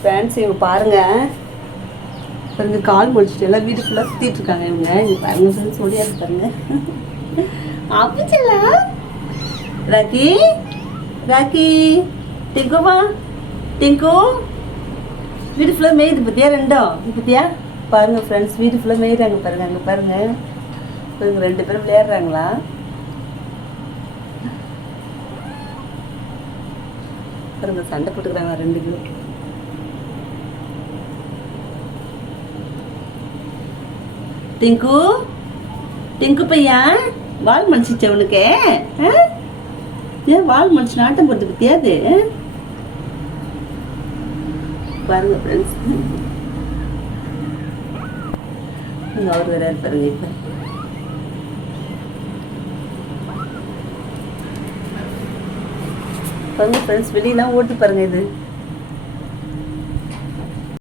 Friends இவங்க பாருங்கள், பாருங்க கால் முடிச்சுட்டு எல்லாம் வீடு ஃபுல்லாக சுற்றிட்டு இருக்காங்க இவங்க. பாருங்க ஃப்ரெண்ட்ஸ் சொல்லியாது பாருங்க. அப்படிச்சல ராக்கி ராக்கி டிங்குமா டிங்கு வீடு ஃபுல்லாக மேயுது பற்றியா ரெண்டும் பற்றியா பாருங்கள் ஃப்ரெண்ட்ஸ் வீடு ஃபுல்லாக மேயுறாங்க பாருங்கள். அங்கே பாருங்கள் இவங்க 2 பேரும் விளையாடுறாங்களா. பாருங்க சண்டை போட்டுக்கிறாங்க 2 பேரும். டிங்கு டிங்கு பையன் வால் மடிச்சிச்ச உனக்கு? ஏன் வால் மடிச்சு நாட்டம் போடுறது பத்தியாது? பாருங்க ஃப்ரெண்ட்ஸ் அவர் வேற பாருங்க. இப்ப பாருங்க ஃப்ரெண்ட்ஸ் வெளியெல்லாம் ஓட்டு பாருங்க. இது